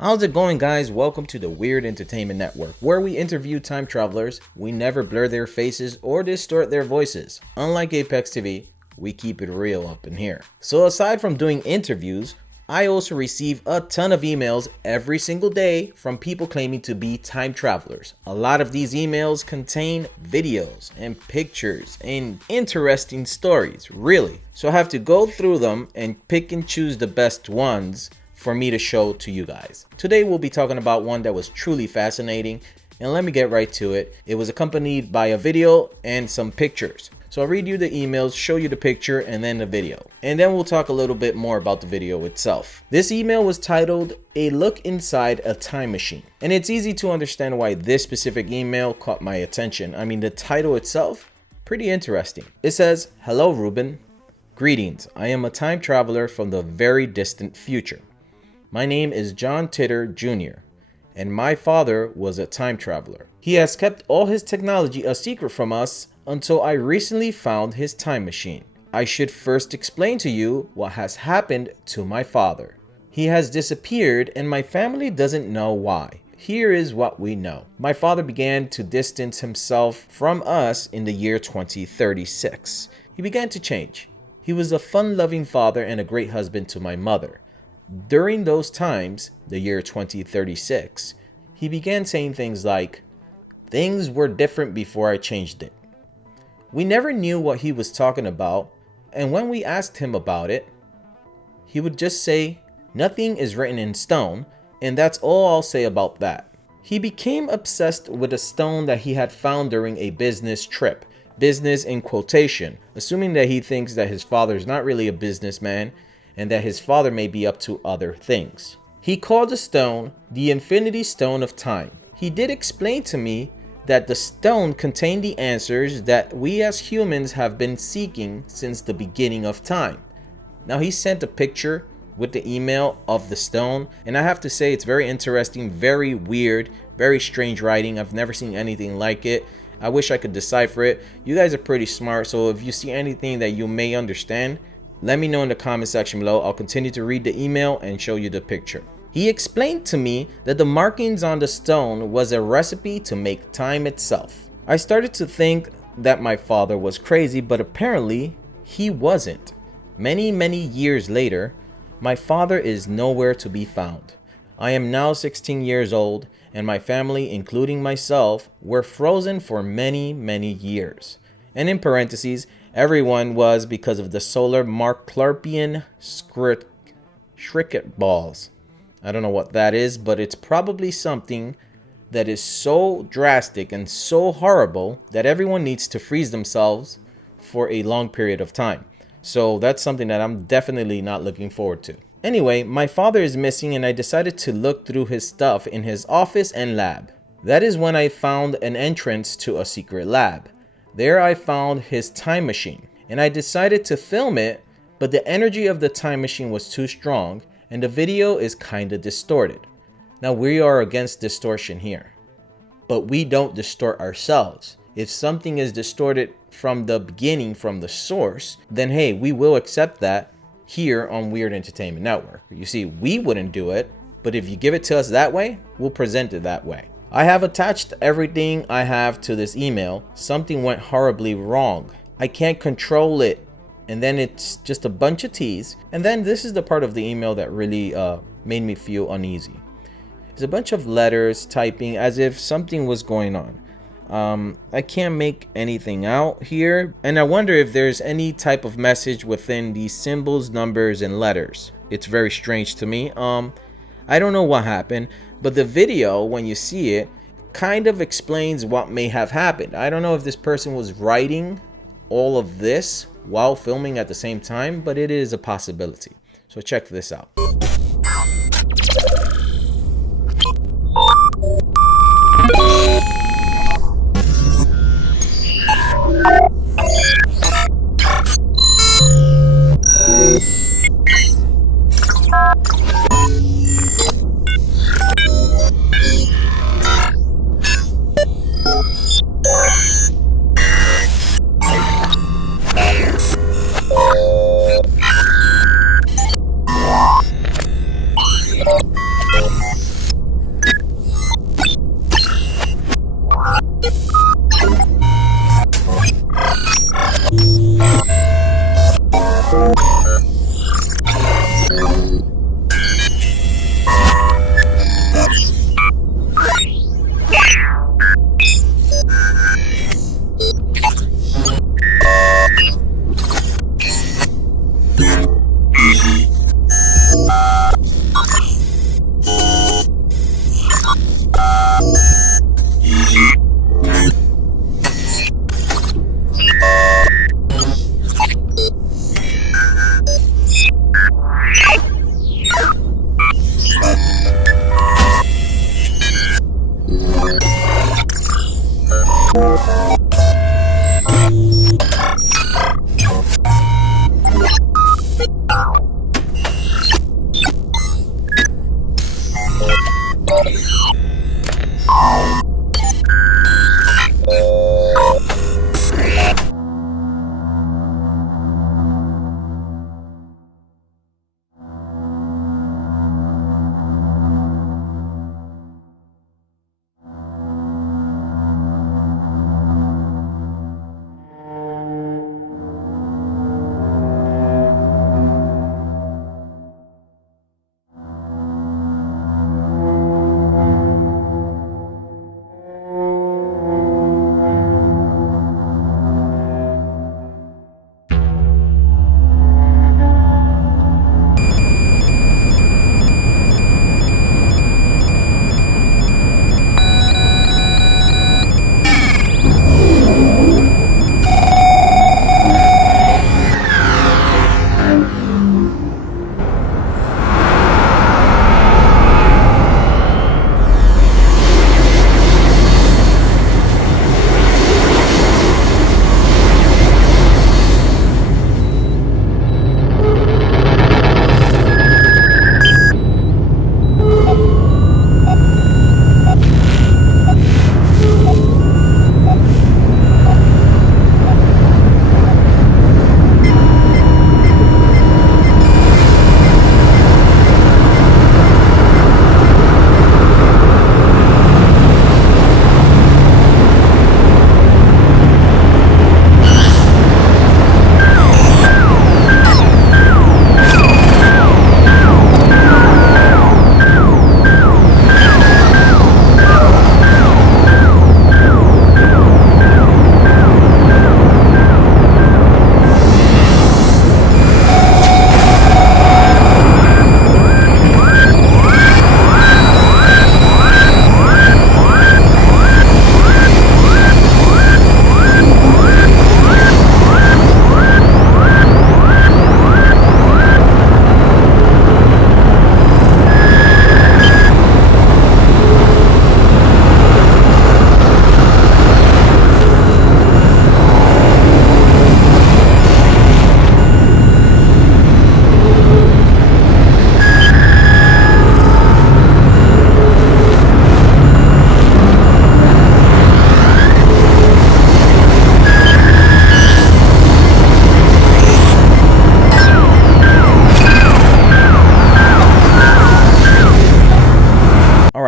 How's it going, guys? Welcome to the Weird Entertainment Network, where we interview time travelers. We never blur their faces or distort their voices. Unlike Apex TV, we keep it real up in here. So aside from doing interviews, I also receive a ton of emails every single day from people claiming to be time travelers. A lot of these emails contain videos and pictures and interesting stories, really. So I have to go through them and pick and choose the best ones for me to show to you guys. Today we'll be talking about one that was truly fascinating, and let me get right to it. It was accompanied by a video and some pictures. So I'll read you the emails, show you the picture, and then the video. And then we'll talk a little bit more about the video itself. This email was titled, "A Look Inside a Time Machine." And it's easy to understand why this specific email caught my attention. I mean, the title itself, pretty interesting. It says, "Hello, Ruben. Greetings. I am a time traveler from the very distant future. My name is John Titter Jr., and my father was a time traveler. He has kept all his technology a secret from us until I recently found his time machine. I should first explain to you what has happened to my father. He has disappeared and my family doesn't know why. Here is what we know. My father began to distance himself from us in the year 2036. He began to change. He was a fun-loving father and a great husband to my mother. During those times, the year 2036, he began saying things like, 'Things were different before I changed it.' We never knew what he was talking about, and when we asked him about it, he would just say, 'Nothing is written in stone, and that's all I'll say about that.' He became obsessed with a stone that he had found during a business trip. Business in quotation, assuming that he thinks that his father is not really a businessman and that his father may be up to other things. He called the stone the Infinity Stone of Time. He did explain to me that the stone contained the answers that we as humans have been seeking since the beginning of time." Now, he sent a picture with the email of the stone, and I have to say it's very interesting, very weird, very strange writing. I've never seen anything like it. I wish I could decipher it. You guys are pretty smart, so if you see anything that you may understand, let me know in the comment section below. I'll continue to read the email and show you the picture. He explained to me that the markings on the stone was a recipe to make time itself. I started to think that my father was crazy, but apparently he wasn't. Many years later, my father is nowhere to be found. I am now 16 years old, and my family, including myself, were frozen for many years. And in parentheses, everyone was because of the solar Marklarpian Schricket balls. I don't know what that is, but it's probably something that is so drastic and so horrible that everyone needs to freeze themselves for a long period of time. So that's something that I'm definitely not looking forward to. Anyway, my father is missing and I decided to look through his stuff in his office and lab. That is when I found an entrance to a secret lab. There I found his time machine, and I decided to film it, but the energy of the time machine was too strong, and the video is kinda distorted. Now, we are against distortion here, but we don't distort ourselves. If something is distorted from the beginning, from the source, then hey, we will accept that here on Weird Entertainment Network. You see, we wouldn't do it, but if you give it to us that way, we'll present it that way. I have attached everything I have to this email. Something went horribly wrong. I can't control it. And then it's just a bunch of T's. And then this is the part of the email that really made me feel uneasy. It's a bunch of letters typing as if something was going on. I can't make anything out here. And I wonder if there's any type of message within these symbols, numbers, and letters. It's very strange to me. I don't know what happened, but the video, when you see it, kind of explains what may have happened. I don't know if this person was writing all of this while filming at the same time, but it is a possibility. So check this out.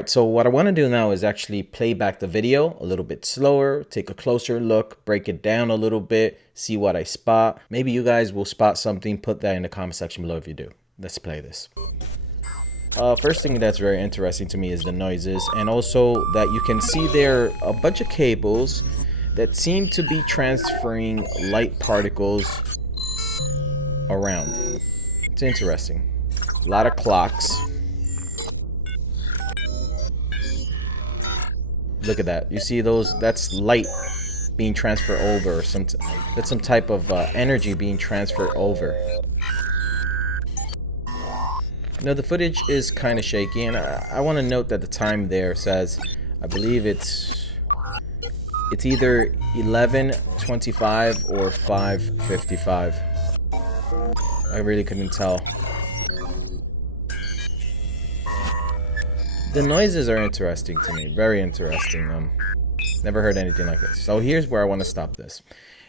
right, so what I want to do now is actually play back the video a little bit slower, take a closer look, break it down a little bit, see what I spot. Maybe you guys will spot something. Put that in the comment section below if you do. Let's play this. First thing that's very interesting to me is the noises, and also that you can see there a bunch of cables that seem to be transferring light particles around. It's interesting. A lot of clocks. Look at that. You see those? That's light being transferred over. That's some type of energy being transferred over. No, the footage is kind of shaky, and I want to note that the time there says, I believe it's either 11:25 or 5:55. I really couldn't tell. The noises are interesting to me, very interesting. Never heard anything like this. So here's where I want to stop this.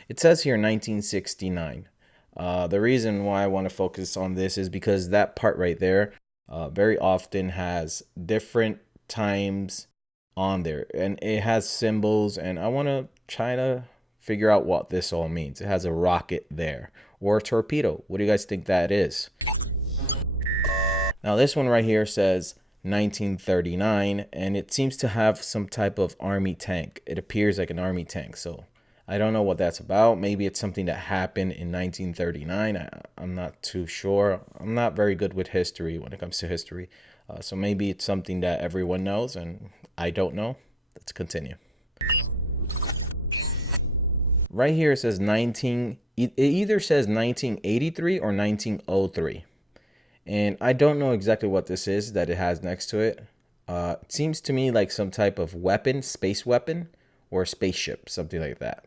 It says here 1969. The reason why I want to focus on this is because that part right there very often has different times on there, and it has symbols, and I want to try to figure out what this all means. It has a rocket there, or a torpedo. What do you guys think that is? Now this one right here says 1939, and it seems to have some type of army tank. It appears like an army tank, so I don't know what that's about. Maybe it's something that happened in 1939. I'm not too sure. I'm not very good with history when it comes to history. So maybe it's something that everyone knows and I don't know. Let's continue. Right here it says it either says 1983 or 1903. And I don't know exactly what this is that it has next to it. It seems to me like some type of weapon, space weapon, or spaceship, something like that.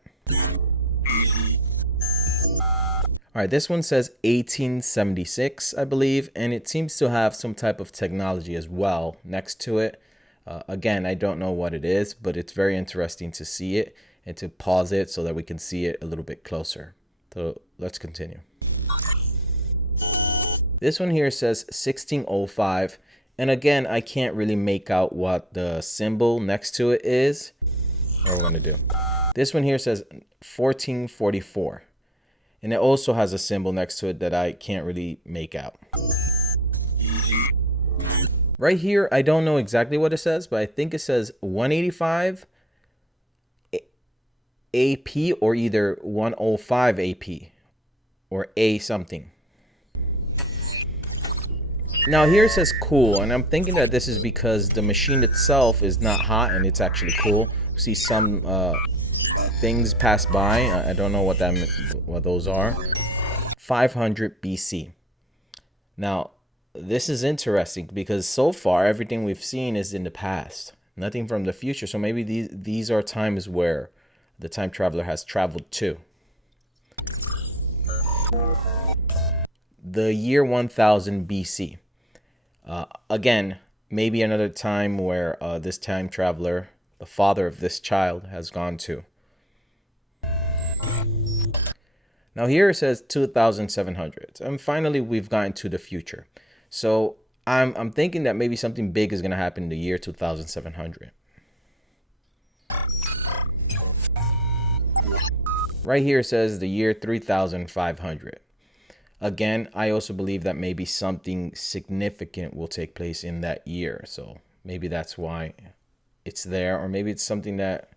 All right, this one says 1876, I believe, and it seems to have some type of technology as well next to it. Again, I don't know what it is, but it's very interesting to see it and to pause it so that we can see it a little bit closer. So let's continue. This one here says 1605, and again, I can't really make out what the symbol next to it is. What we're gonna do. This one here says 1444, and it also has a symbol next to it that I can't really make out. Right here, I don't know exactly what it says, but I think it says 185 AP or either 105 AP or A something. Now here it says cool, and I'm thinking that this is because the machine itself is not hot and it's actually cool. We see some things pass by. I don't know what those are. 500 BC. Now this is interesting because so far everything we've seen is in the past, nothing from the future. So maybe these are times where the time traveler has traveled to. The year 1000 BC. Again, maybe another time where this time traveler, the father of this child, has gone to. Now here it says 2700, and finally we've gotten to the future. So I'm thinking that maybe something big is gonna happen in the year 2700. Right here it says the year 3500. Again, I also believe that maybe something significant will take place in that year. So maybe that's why it's there, or maybe it's something that,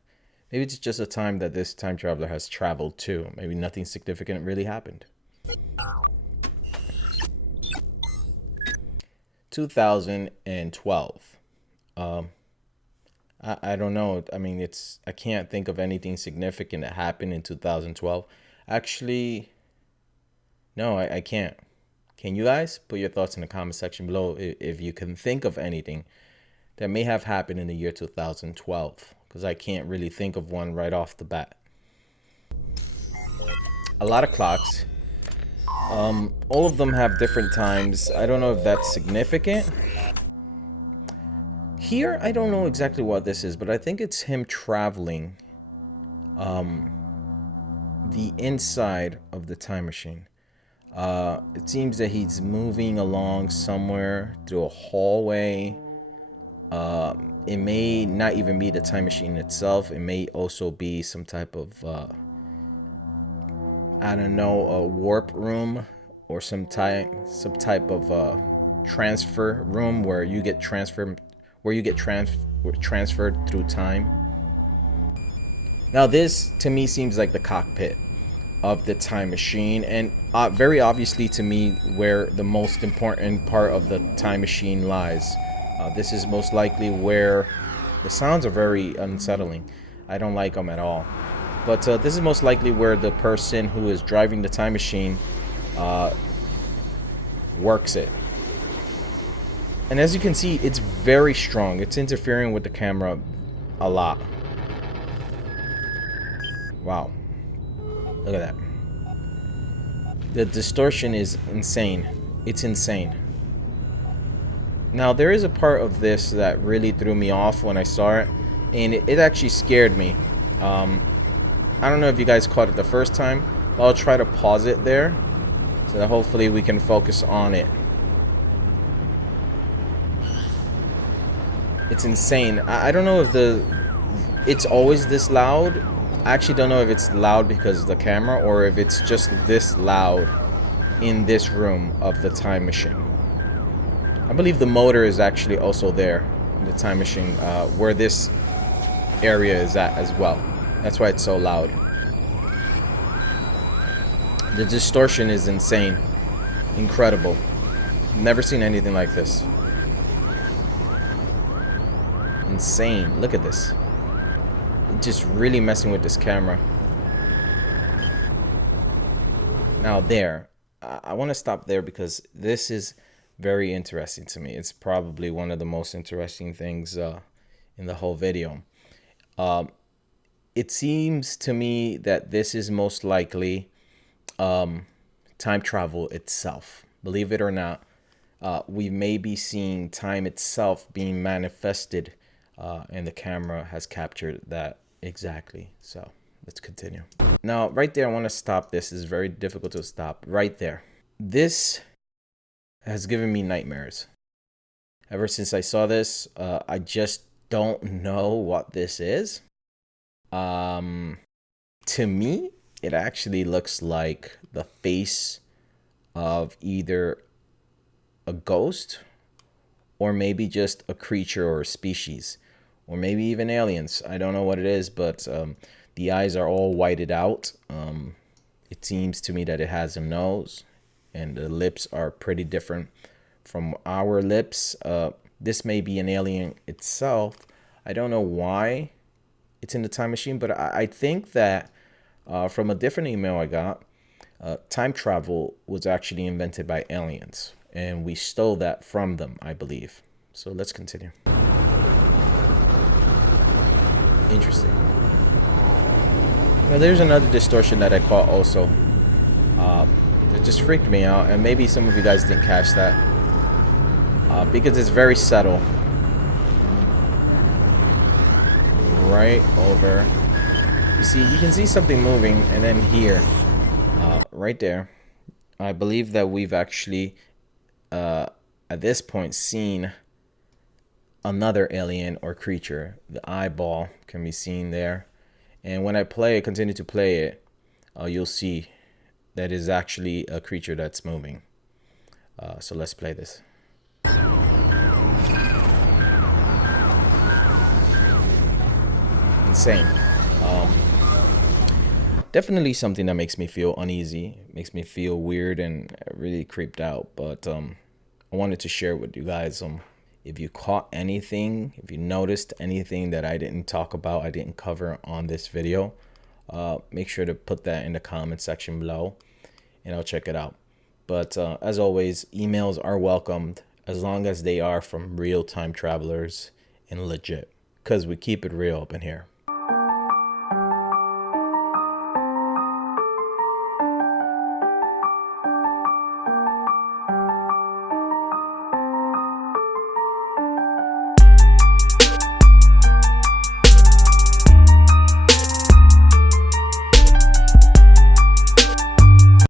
maybe it's just a time that this time traveler has traveled to. Maybe nothing significant really happened. 2012. I don't know. I mean, I can't think of anything significant that happened in 2012. Actually, no, I can't. Can you guys? Put your thoughts in the comment section below if you can think of anything that may have happened in the year 2012, because I can't really think of one right off the bat. A lot of clocks. All of them have different times. I don't know if that's significant. Here, I don't know exactly what this is, but I think it's him traveling the inside of the time machine. It seems that he's moving along somewhere through a hallway. It may not even be the time machine itself. It may also be some type of I don't know, a warp room or some type of transfer room where you get transferred through time. Now this to me seems like the cockpit of the time machine, and very obviously to me where the most important part of the time machine lies. This is most likely where the sounds are very unsettling. I don't like them at all. But this is most likely where the person who is driving the time machine works it. And as you can see, it's very strong. It's interfering with the camera a lot. Wow. Look at that. The distortion is insane. It's insane. Now, there is a part of this that really threw me off when I saw it, and it actually scared me. I don't know if you guys caught it the first time, but I'll try to pause it there so that hopefully we can focus on it. It's insane. I don't know if it's always this loud. I actually don't know if it's loud because of the camera or if it's just this loud in this room of the time machine. I believe the motor is actually also there in the time machine where this area is at as well. That's why it's so loud. The distortion is insane. Incredible. Never seen anything like this. Insane. Look at this. Just really messing with this camera. Now there. I want to stop there because this is very interesting to me. It's probably one of the most interesting things in the whole video. It seems to me that this is most likely time travel itself. Believe it or not, we may be seeing time itself being manifested, and the camera has captured that exactly. So let's continue. Now, right there, I want to stop. This is very difficult to stop. Right there. This has given me nightmares. Ever since I saw this, I just don't know what this is. To me, it actually looks like the face of either a ghost or maybe just a creature or a species, or maybe even aliens. I don't know what it is, but the eyes are all whited out. It seems to me that it has a nose, and the lips are pretty different from our lips. This may be an alien itself. I don't know why it's in the time machine, but I think that from a different email I got, time travel was actually invented by aliens, and we stole that from them, I believe. So let's continue. Interesting. Now there's another distortion that I caught also. It just freaked me out, and maybe some of you guys didn't catch that because it's very subtle. Right over. You see, you can see something moving, and then here, right there, I believe that we've actually, at this point, seen another alien or creature. The eyeball can be seen there, and when I continue to play it, you'll see that is actually a creature that's moving. So let's play this. Insane. Definitely something that makes me feel uneasy, makes me feel weird and really creeped out. But I wanted to share with you guys. If you caught anything, if you noticed anything that I didn't talk about, I didn't cover on this video, make sure to put that in the comment section below, and I'll check it out. But as always, emails are welcomed as long as they are from real time travelers and legit, because we keep it real up in here.